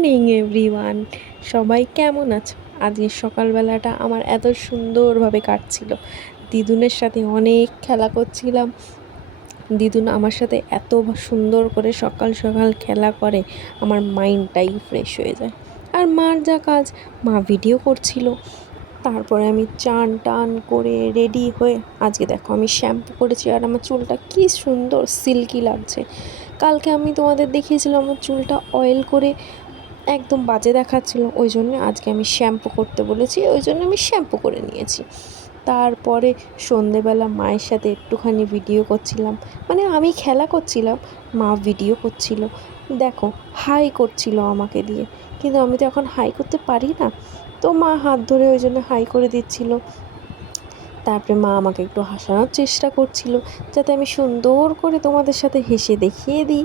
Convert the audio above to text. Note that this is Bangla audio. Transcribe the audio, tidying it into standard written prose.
মর্নিং এভরিওয়ান, সবাই কেমন আছো? আজকে সকালবেলাটা আমার এত সুন্দরভাবে কাটছিল। দিদুনের সাথে অনেক খেলা করছিলাম। দিদুন আমার সাথে এত সুন্দর করে সকাল সকাল খেলা করে, আমার মাইন্ডটাই ফ্রেশ হয়ে যায়। আর মার যা কাজ, মা ভিডিও করছিল। তারপরে আমি চান টান করে রেডি হয়ে আজকে দেখো আমি শ্যাম্পু করেছি, আর আমার চুলটা কি সুন্দর সিল্কি লাগছে। কালকে আমি তোমাদের দেখিয়েছিলাম আমার চুলটা অয়েল করে একদম বাজে দেখাচ্ছিল, ওই জন্য আজকে আমি শ্যাম্পু করতে বলেছি, ওই জন্য আমি শ্যাম্পু করে নিয়েছি। তারপরে সন্ধেবেলা মায়ের সাথে একটুখানি ভিডিও করছিলাম, মানে আমি খেলা করছিলাম, মা ভিডিও করছিল। দেখো হাই করছিল আমাকে দিয়ে, কিন্তু আমি তো এখন হাই করতে পারি না, তো মা হাত ধরে ওই জন্য হাই করে দিচ্ছিল। তারপরে মা আমাকে একটু হাসানোর চেষ্টা করছিল, যাতে আমি সুন্দর করে তোমাদের সাথে হেসে দেখিয়ে দিই।